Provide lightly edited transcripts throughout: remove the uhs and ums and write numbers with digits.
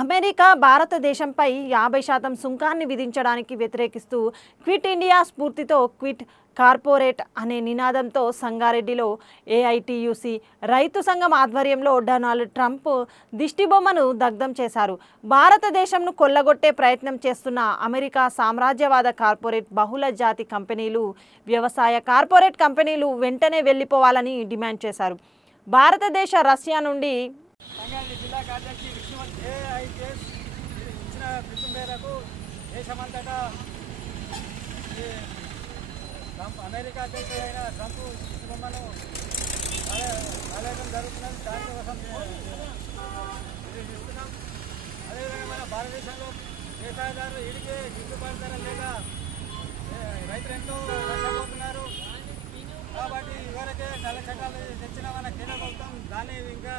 America భారతదేశంపై 50% సుంకాన్ని విధించడానికి వ్యతిరేకిస్తూ quit India స్ఫూర్తితో quit corporate అనే నినాదంతో సంగారెడ్డిలో ఏఐటియుసి రైతు సంఘం ఆధ్వర్యంలో డొనాల్డ్ ట్రంప్ దిష్టిబొమ్మను దగ్ధం చేశారు. భారతదేశంను కొల్లగొట్టే ప్రయత్నం చేస్తున్న అమెరికా సామ్రాజ్యవాద కార్పొరేట్ బహుళ జాతి కంపెనీలు, వ్యవసాయ కార్పొరేట్ కంపెనీలు వెంటనే వెళ్లిపోవాలని డిమాండ్ చేశారు. భారతదేశ రష్యా నుండి జిల్లా కార్యదర్శి విష్ణువర్ధన్ ఏఐటిఎస్ ఇచ్చిన పిలుపు మేరకు దేశమంతటా ట్రంప్ అమెరికా అధ్యక్షుడైన ట్రంప్ బొమ్మను ఆలయం జరుగుతున్నది. దానికోసం నిర్వహిస్తున్నాం. అదేవిధంగా మన భారతదేశంలో వ్యవసాయదారులు ఈడికే గిట్టుబాటు ధర లేక రైతులు ఎంతో నష్టపోతున్నారు. కాబట్టి ఇవరకే నల్ల చట్టాలు తెచ్చిన మన కేంద్ర ప్రభుత్వం దాన్ని ఇంకా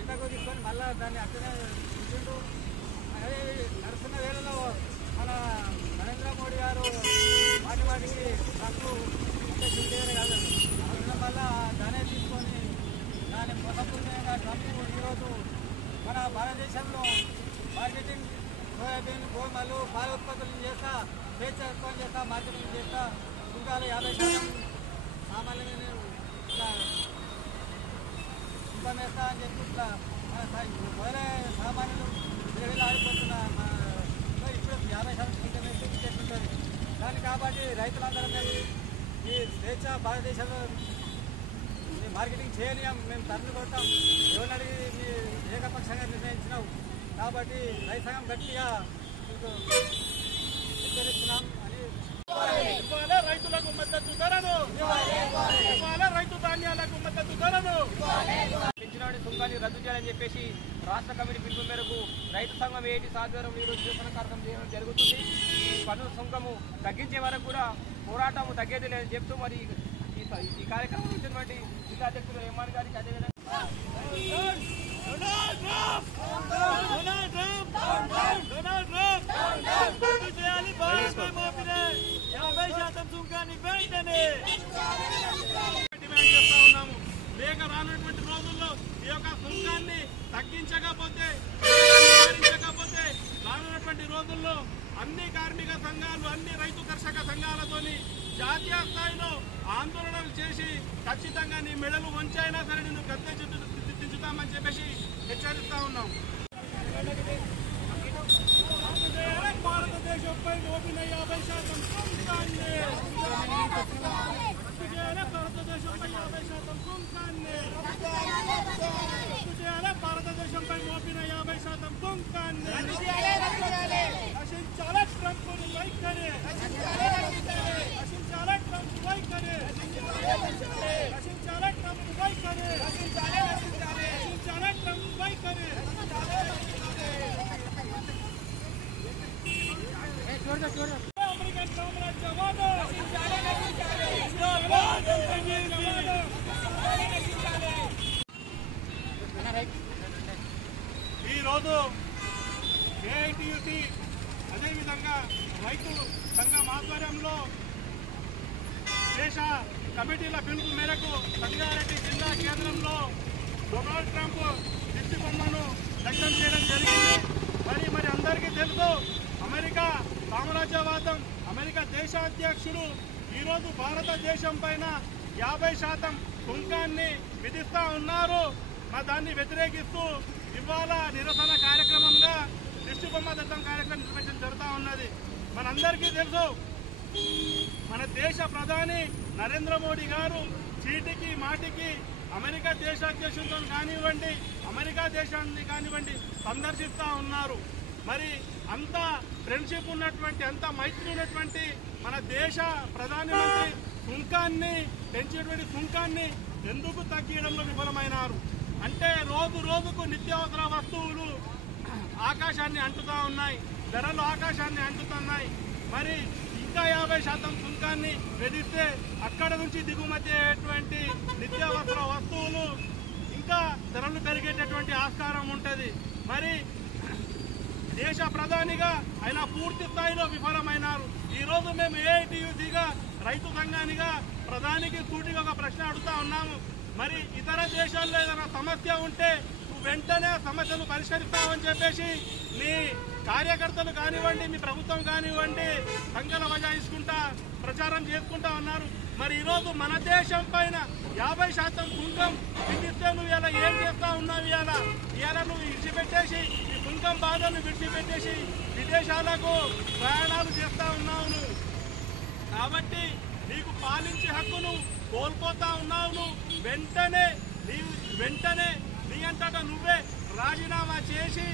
ఎంతకు తీసుకొని మళ్ళీ దాన్ని అట్లనే ఉంచుంటూ అదే నడుస్తున్న వేళలో మన నరేంద్ర మోడీ గారు వాటికి ట్రంప్ అంటే చూడేది కాదు. ఉండడం వల్ల దాన్ని తీసుకొని దాన్ని మోసపూరితంగా ట్రంప్ ఈరోజు మన భారతదేశంలో మార్కెటింగ్ సోయాబీన్, గోధుమలు, పాల ఉత్పత్తులను చేస్తా, స్వేచ్ఛ ఉత్పత్తి చేస్తా, మార్కెటింగ్ చేస్తా, సుంకాలు 50% సామాన్యమైన ఇట్లా సుంకం వేస్తా అని చెప్పి ఇట్లా మొదలే సామాన్యులు విలువలు ఆడిపోతున్న ఇప్పుడు 50% సుంకం వేస్తే ఇచ్చేస్తుంటుంది. దాన్ని కాబట్టి రైతులందరం మేము ఈ స్వేచ్ఛ భారతదేశంలో మార్కెటింగ్ చేయని మేము తరలి కొడతాం. ఎవరిని అడిగి మీ ఏకపక్షంగా నిర్ణయించినావు కాబట్టి రైతు సంఘం గట్టిగా మీకు హెచ్చరిస్తున్నాం అని. రైతులకు మద్దతు ధరను, రైతు ధాన్యాలకు మద్దతు ధరను పెంచిన సుంకాన్ని రద్దు చేయాలని చెప్పేసి రాష్ట్ర కమిటీ పిలుపు మేరకు రైతు సంఘం ఏటి ఆధ్వర్యంలో ఈరోజు నిరసన కార్యక్రమం చేయడం జరుగుతుంది. ఈ పన్ను సుంకము తగ్గించే వరకు కూడా పోరాటం తగ్గేది లేదని చెప్తూ మరి ఈ కార్యక్రమం ఇచ్చినటువంటి జిల్లా అధ్యక్షులు రెహమాన్ గారికి అదేవిధంగా డిమాండ్ చేస్తా ఉన్నాము. లేక రానటువంటి రోజుల్లో ఈ యొక్క సుంకాన్ని తగ్గించకపోతే రానున్నటువంటి రోజుల్లో అన్ని కార్మిక సంఘాలు, అన్ని రైతు కర్షక సంఘాలతోని జాతీయ స్థాయిలో ఆందోళనలు చేసి ఖచ్చితంగా నీ మెడలు వంచైనా సరే నిన్ను గద్దె దించుతామని చెప్పేసి హెచ్చరిస్తా ఉన్నాం. భారతదేశంపై మోపిన 50% సుంకాన్ని భారతదేశంపై 50% సుంకాన్ని భారతదేశంపై మోపిన 50% సుంకాన్ని నశించాలి ట్రంప్ వైఖరి, నశించాలి ట్రంప్ వైఖరి, నశించాలి ట్రంప్ వైఖరి, నశించాలి ట్రంప్ వైఖరి. అమెరికన్ సామ్రాజ్యవాదం ఈరోజు ఏఐటియుసి అదేవిధంగా రైతు సంఘం ఆధ్వర్యంలో దేశ కమిటీల పిలుపు మేరకు సంగారెడ్డి జిల్లా కేంద్రంలో డొనాల్డ్ ట్రంప్ దిష్టి బొమ్మను దగ్ధం చేయడం జరిగింది. మరి అందరికీ తెలుసు, అమెరికా సామ్రాజ్యవాదం, అమెరికా దేశాధ్యక్షుడు ఈరోజు భారతదేశం పైన 50% సుంకాన్ని విధిస్తూ ఉన్నారు. దాన్ని వ్యతిరేకిస్తూ ఇవాళ నిరసన కార్యక్రమంగా దిష్టిబొమ్మ దగ్ధం కార్యక్రమం నిర్వహించడం జరుగుతూ ఉన్నది. మనందరికీ తెలుసు, మన దేశ ప్రధాని నరేంద్ర మోడీ గారు చీటికి మాటికి అమెరికా దేశాధ్యక్షులతో కానివ్వండి, అమెరికా దేశాన్ని కానివ్వండి సందర్శిస్తూ ఉన్నారు. మరి అంత ఫ్రెండ్షిప్ ఉన్నటువంటి, అంత మైత్రి ఉన్నటువంటి మన దేశ ప్రధానమంత్రి సుంకాన్ని పెంచేటువంటి సుంకాన్ని ఎందుకు తగ్గించడంలో విఫలమైనారు అంటే రోజు రోజుకు నిత్యావసర వస్తువులు ఆకాశాన్ని అంటుతూ ఉన్నాయి, ధరలు ఆకాశాన్ని అంటుతున్నాయి. మరి ఇంకా 50% సుంకాన్ని విధిస్తే అక్కడ నుంచి దిగుమతి అయ్యేటువంటి నిత్యావసర వస్తువులు ఇంకా ధరలు పెరిగేటటువంటి ఆస్కారం ఉంటుంది. మరి దేశ ప్రధానిగా ఆయన పూర్తి స్థాయిలో విఫలమైనారు. ఈరోజు మేము ఏఐటియుసిగా రైతు సంఘానిగా ప్రధానికి సూటిగా ఒక ప్రశ్న అడుగుతా ఉన్నాము. మరి ఇతర దేశాల్లో ఏదైనా సమస్య ఉంటే వెంటనే సమస్యలు పరిష్కరిస్తామని చెప్పేసి మీ కార్యకర్తలు కానివ్వండి, మీ ప్రభుత్వం కానివ్వండి సంఘాల వజాయించుకుంటా ప్రచారం చేసుకుంటా ఉన్నారు. మరి ఈరోజు మన దేశం పైన 50% సుంకం విధిస్తే నువ్వు ఇలా ఏం చేస్తా ఉన్నావు? ఇవాళ నువ్వు విడిచిపెట్టేసి ఈ సుంకం బాధను విడిచిపెట్టేసి విదేశాలకు ప్రయాణాలు చేస్తా ఉన్నావు నువ్వు. కాబట్టి నీకు పాలించే హక్కును కోల్పోతా ఉన్నావు నువ్వు. వెంటనే నీ అంతటా నువ్వే రాజీనామా చేసి